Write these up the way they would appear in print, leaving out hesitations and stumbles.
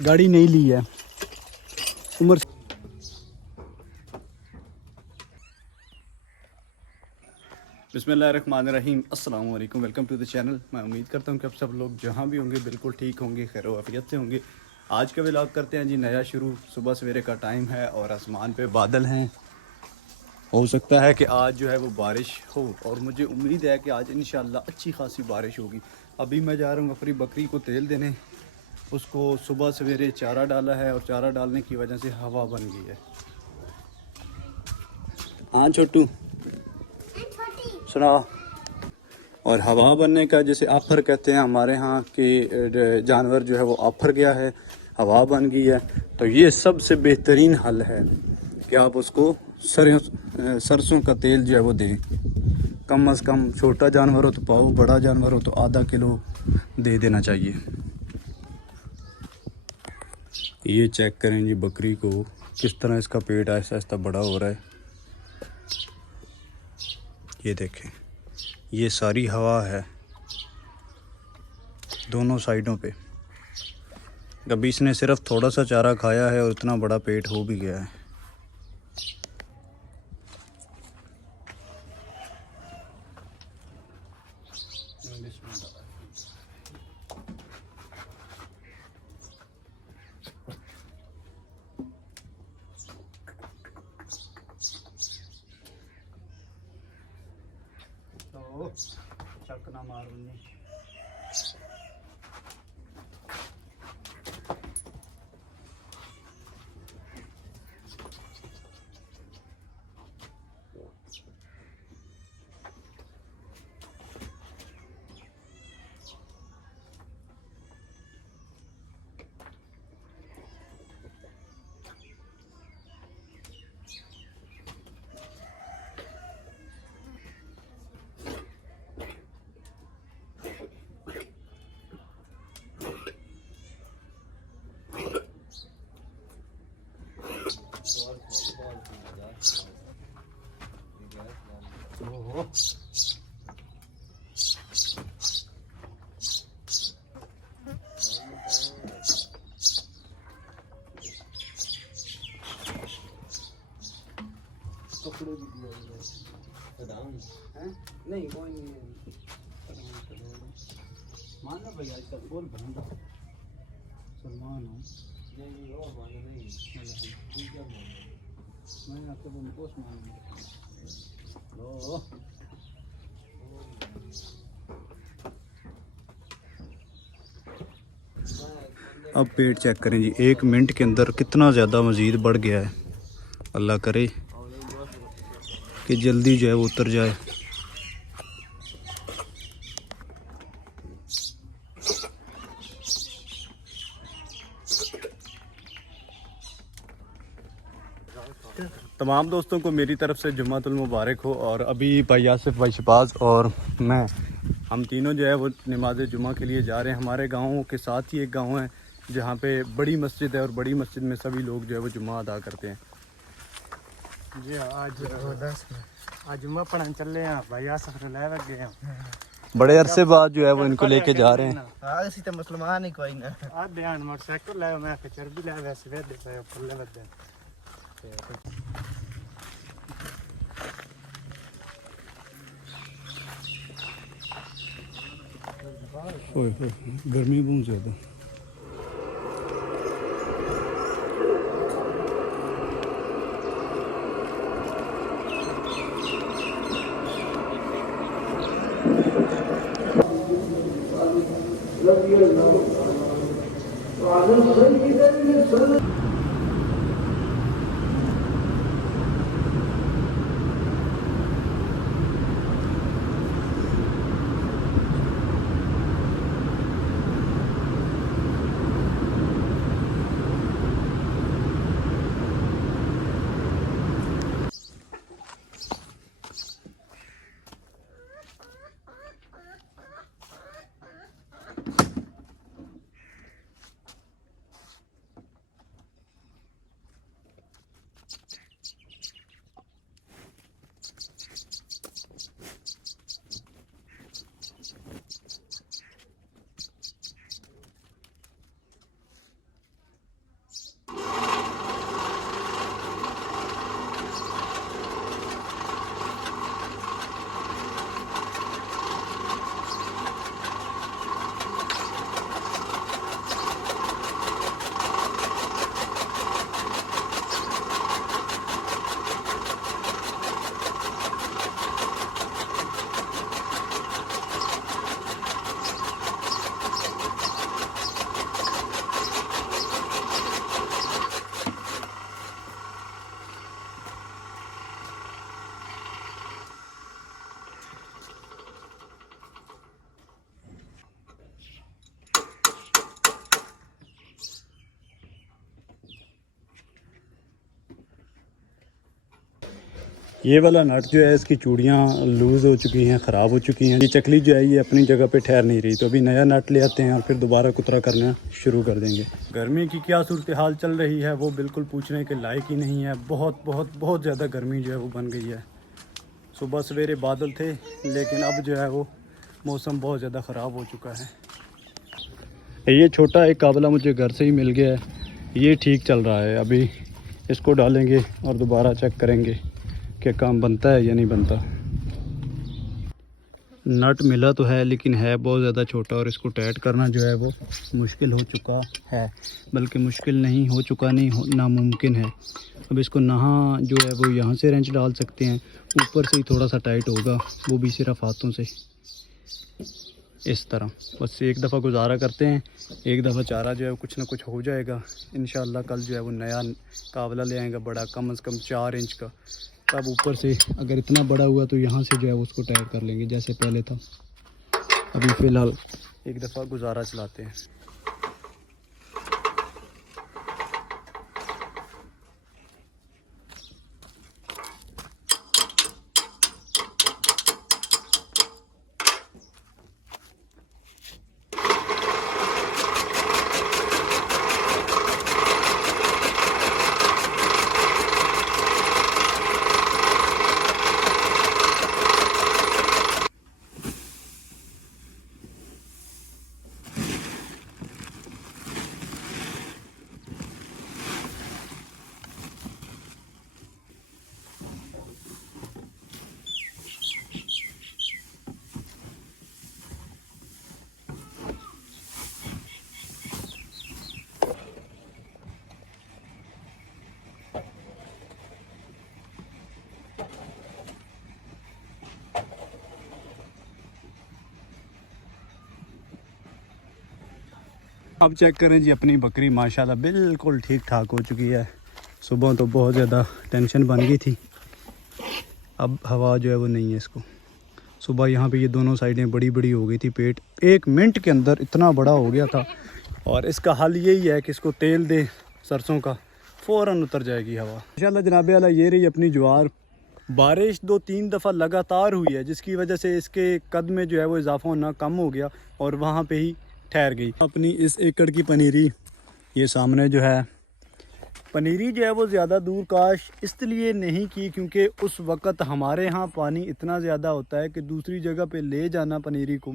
गाड़ी नहीं ली है उम्र। बिस्मिल्लाहिर्रहमानिर्रहीम, अस्सलाम वालेकुम, वेलकम टू द चैनल। मैं उम्मीद करता हूँ कि आप सब लोग जहाँ भी होंगे बिल्कुल ठीक होंगे, खैर आफियत से होंगे। आज का व्लॉग करते हैं जी नया शुरू। सुबह सवेरे का टाइम है और आसमान पे बादल हैं। हो सकता है कि आज जो है वो बारिश हो और मुझे उम्मीद है कि आज इंशाल्लाह अच्छी खासी बारिश होगी। अभी मैं जा रहा हूँ अपनी बकरी को तेल देने। उसको सुबह सवेरे चारा डाला है और चारा डालने की वजह से हवा बन गई है। हाँ छोटू सुना। और हवा बनने का जैसे आफर कहते हैं हमारे यहाँ कि जानवर जो है वो आफर गया है, हवा बन गई है, तो ये सबसे बेहतरीन हल है कि आप उसको सरसों का तेल जो है वो दें। कम अज़ कम छोटा जानवर हो तो पाओ, बड़ा जानवर हो तो आधा किलो दे देना चाहिए। ये चेक करें जी बकरी को किस तरह इसका पेट आहिस्ता आहिस्ता बड़ा हो रहा है। ये देखें, ये सारी हवा है दोनों साइडों पे। अभी इसने सिर्फ थोड़ा सा चारा खाया है और इतना बड़ा पेट हो भी गया है। तो चक ना मारूंगी। कपड़े भी दिए हैं? नहीं कोई नहीं मानना भाई, आज तक बोल बंदा सलमान हूँ। नहीं और मानो नहीं, मैं आपको उनको मान लो। अब पेट चेक करें जी, 1 मिनट के अंदर कितना ज़्यादा मज़ीद बढ़ गया है। अल्लाह करे कि जल्दी जो है वो उतर जाए। तमाम दोस्तों को मेरी तरफ से जुम्मतुल मुबारक हो। और अभी भाई आसिफ, भाई शहबाज और मैं, हम तीनों जो है वो नमाज जुम्मा के लिए जा रहे हैं। हमारे गाँव के साथ ही एक गाँव है जहाँ पे बड़ी मस्जिद है और बड़ी मस्जिद में सभी लोग जो है वो जुम्मा अदा करते हैं। जी आज जुम्मा पढ़ाने चले हैं भाई आसिफ ने ले लग गए हैं। बड़े अरसे बाद जो है वो इनको लेके जा रहे हैं। आज सी तो मुसलमान ही कोई ना आ ध्यान मोटरसाइकिल ले मैं चर्बी ले वैसे वे दे पे ऊपर ले बदे। ओए गर्मी बहुत ज़्यादा। ये वाला नट जो है इसकी चूड़ियाँ लूज़ हो चुकी हैं, ख़राब हो चुकी हैं। ये चकली जो है ये अपनी जगह पे ठहर नहीं रही, तो अभी नया नट ले आते हैं और फिर दोबारा कुतरा करना शुरू कर देंगे। गर्मी की क्या सूरत हाल चल रही है वो बिल्कुल पूछने के लायक ही नहीं है। बहुत बहुत बहुत ज़्यादा गर्मी जो है वो बन गई है। सुबह सवेरे बादल थे, लेकिन अब जो है वो मौसम बहुत ज़्यादा ख़राब हो चुका है। ये छोटा एक काबला मुझे घर से ही मिल गया है, ये ठीक चल रहा है। अभी इसको डालेंगे और दोबारा चेक करेंगे कि काम बनता है या नहीं बनता। नट मिला तो है लेकिन है बहुत ज़्यादा छोटा और इसको टाइट करना जो है वो मुश्किल हो चुका है, बल्कि मुश्किल नहीं हो चुका, नहीं हो नामुमकिन है। अब इसको नहा जो है वो यहाँ से रेंच डाल सकते हैं, ऊपर से ही थोड़ा सा टाइट होगा, वो भी सिर्फ हाथों से इस तरह। बस एक दफ़ा गुजारा करते हैं, एक दफ़ा चारा जो है वो कुछ ना कुछ हो जाएगा इंशाअल्लाह। कल जो है वो नया कावला ले आएगा बड़ा, कम से कम 4 इंच का। तब ऊपर से अगर इतना बड़ा हुआ तो यहाँ से जो है उसको टाइट कर लेंगे जैसे पहले था। अभी फ़िलहाल एक दफ़ा गुजारा चलाते हैं। अब चेक करें जी, अपनी बकरी माशाल्लाह बिल्कुल ठीक ठाक हो चुकी है। सुबह तो बहुत ज़्यादा टेंशन बन गई थी, अब हवा जो है वो नहीं है इसको। सुबह यहाँ पे ये दोनों साइडें बड़ी बड़ी हो गई थी, पेट 1 मिनट के अंदर इतना बड़ा हो गया था। और इसका हल यही है कि इसको तेल दे सरसों का, फ़ौरन उतर जाएगी हवा इंशाल्लाह। जनाबे वाला ये रही अपनी ज्वार। बारिश 2-3 दफ़ा लगातार हुई है, जिसकी वजह से इसके कद में जो है वो इजाफा होना कम हो गया और वहाँ पे ही ठहर गई। अपनी इस एकड़ की पनीरी ये सामने जो है, पनीरी जो है वो ज़्यादा दूर काश इसलिए नहीं की क्योंकि उस वक़्त हमारे यहाँ पानी इतना ज़्यादा होता है कि दूसरी जगह पे ले जाना पनीरी को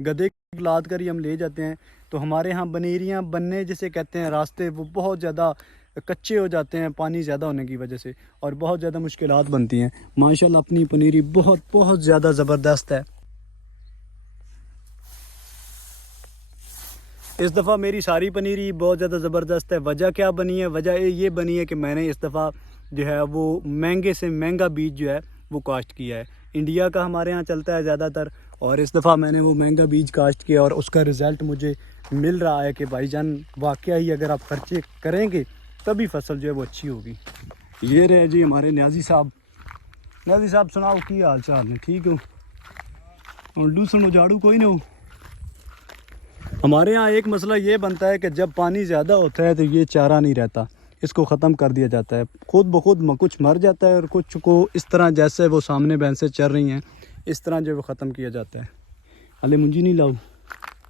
गधे लाद कर ही हम ले जाते हैं। तो हमारे यहाँ पनीरियाँ बनने जिसे कहते हैं रास्ते, वो बहुत ज़्यादा कच्चे हो जाते हैं पानी ज़्यादा होने की वजह से, और बहुत ज़्यादा मुश्किलात बनती हैं। माशाल्लाह अपनी पनीरी बहुत बहुत ज़्यादा ज़बरदस्त है। इस दफ़ा मेरी सारी पनीरी बहुत ज़्यादा ज़बरदस्त है। वजह क्या बनी है? वजह ये बनी है कि मैंने इस दफ़ा जो है वो महंगे से महंगा बीज जो है वो काश्त किया है। इंडिया का हमारे यहाँ चलता है ज़्यादातर, और इस दफ़ा मैंने वो महंगा बीज काश्त किया और उसका रिज़ल्ट मुझे मिल रहा है कि भाईजान वाकई ही अगर आप खर्चे करेंगे तभी फसल जो है वो अच्छी होगी। ये रहे जी हमारे न्याजी साहब। न्याजी साहब सुनाओ की हाल चाल है? ठीक हो? और दूसरों झाड़ू कोई नहीं हो? हमारे यहाँ एक मसला ये बनता है कि जब पानी ज़्यादा होता है तो ये चारा नहीं रहता, इसको ख़त्म कर दिया जाता है। खुद ब खुद कुछ मर जाता है और कुछ को इस तरह जैसे वो सामने भैंसें चल रही हैं इस तरह जो वो ख़त्म किया जाता है। हले मुंजी नहीं लाओ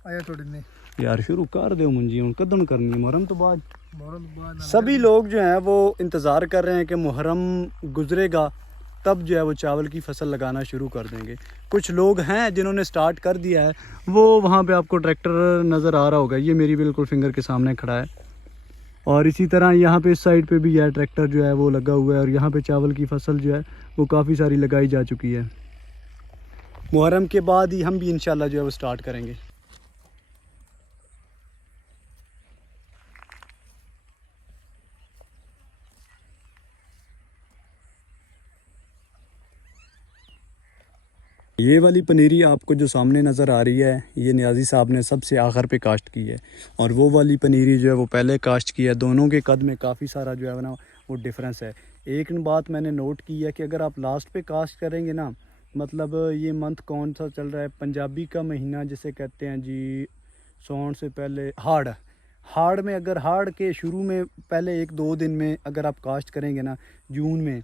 आया थोड़ी नहीं यार, शुरू कर दो मुंजी हूँ कदन करनी है मुहर्रम तो बाद। सभी लोग जो हैं वो इंतज़ार कर रहे हैं कि मुहर्रम गुजरेगा तब जो है वो चावल की फसल लगाना शुरू कर देंगे। कुछ लोग हैं जिन्होंने स्टार्ट कर दिया है, वो वहाँ पे आपको ट्रैक्टर नज़र आ रहा होगा, ये मेरी बिल्कुल फिंगर के सामने खड़ा है। और इसी तरह यहाँ पे इस साइड पे भी है ट्रैक्टर जो है वो लगा हुआ है, और यहाँ पे चावल की फसल जो है वो काफ़ी सारी लगाई जा चुकी है। मुहर्रम के बाद ही हम भी इंशाल्लाह जो है वो स्टार्ट करेंगे। ये वाली पनीरी आपको जो सामने नज़र आ रही है ये न्याजी साहब ने सबसे आखिर पे काश्त की है, और वो वाली पनीरी जो है वो पहले काश्त की है। दोनों के कद में काफ़ी सारा जो है ना वो डिफरेंस है। एक बात मैंने नोट की है कि अगर आप लास्ट पे काश्त करेंगे ना, मतलब ये मंथ कौन सा चल रहा है, पंजाबी का महीना जिसे कहते हैं जी, सौन से पहले हाड़ में, अगर हाड़ के शुरू में पहले 1-2 दिन में अगर आप काश्त करेंगे ना जून में,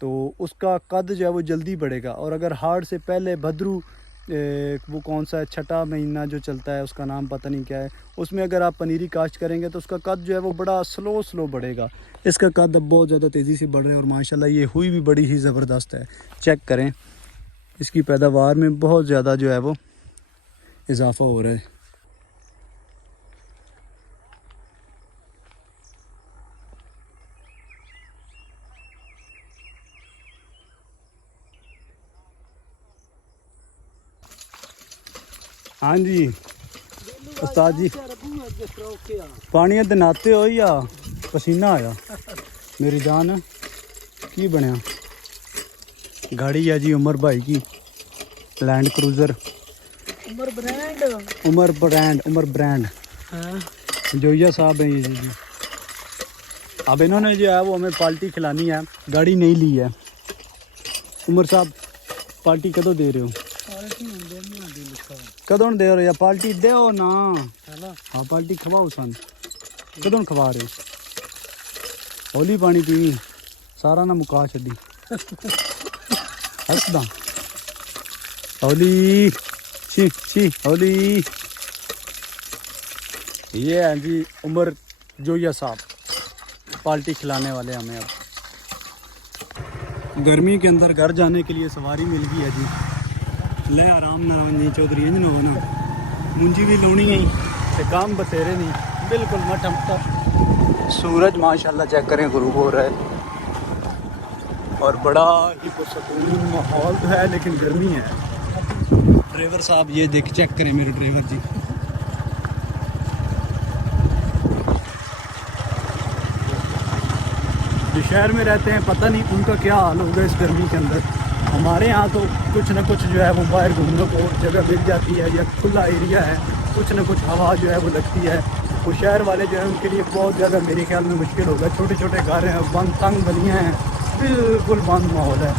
तो उसका कद जो है वो जल्दी बढ़ेगा। और अगर हाड़ से पहले भद्रू वो कौन सा है, छठा महीना जो चलता है, उसका नाम पता नहीं क्या है, उसमें अगर आप पनीरी काश्त करेंगे तो उसका कद जो है वो बड़ा स्लो बढ़ेगा। इसका कद अब बहुत ज़्यादा तेज़ी से बढ़ रहा है और माशाल्लाह ये हुई भी बड़ी ही ज़बरदस्त है। चेक करें, इसकी पैदावार में बहुत ज़्यादा जो है वो इजाफ़ा हो रहा है। हाँ जी उस्ताद जी, पानी ते नहाते हो या पसीना आया? मेरी जान की बनया। गाड़ी है जी उमर भाई की, land cruiser Umar brand Zoya साहब हैं ये जी। अब इन्होंने जो है वो हमें पार्टी खिलानी है, गाड़ी नहीं ली है। उमर साहब पार्टी कदों दे रहे हो? कदों दे रहे हो? या पार्टी दो ना। हाँ पार्टी खवाओ सन, कदों खवा रहे हो? हौली पानी पीवी, सारा ना मुका छड़ी। हसदा हौली छी छी हौली। ये है जी उमर जोया साहब, पार्टी खिलाने वाले हमें। अब गर्मी के अंदर घर जाने के लिए सवारी मिल गई है जी। ले आराम ना वही चौधरी इंज हो ना, मुंजी भी लानी है तो काम बतेरे नहीं, बिल्कुल मठम टप। सूरज माशाल्लाह चेक करें गुरूब हो रहा है और बड़ा ही पुरसकून माहौल तो है, लेकिन गर्मी है। ड्राइवर साहब ये देख, चेक करें मेरे ड्राइवर जी। जो शहर में रहते हैं पता नहीं उनका क्या हाल होगा इस गर्मी के अंदर। हमारे यहाँ तो कुछ न कुछ जो है वो बाहर घूमने को जगह मिल जाती है, या खुला एरिया है, कुछ न कुछ हवा जो है वो लगती है। वो शहर वाले जो है उनके लिए बहुत ज़्यादा मेरे ख्याल में मुश्किल होगा। छोटे छोटे घर हैं, बंद तंग बनियाँ हैं, बिल्कुल बंद माहौल है।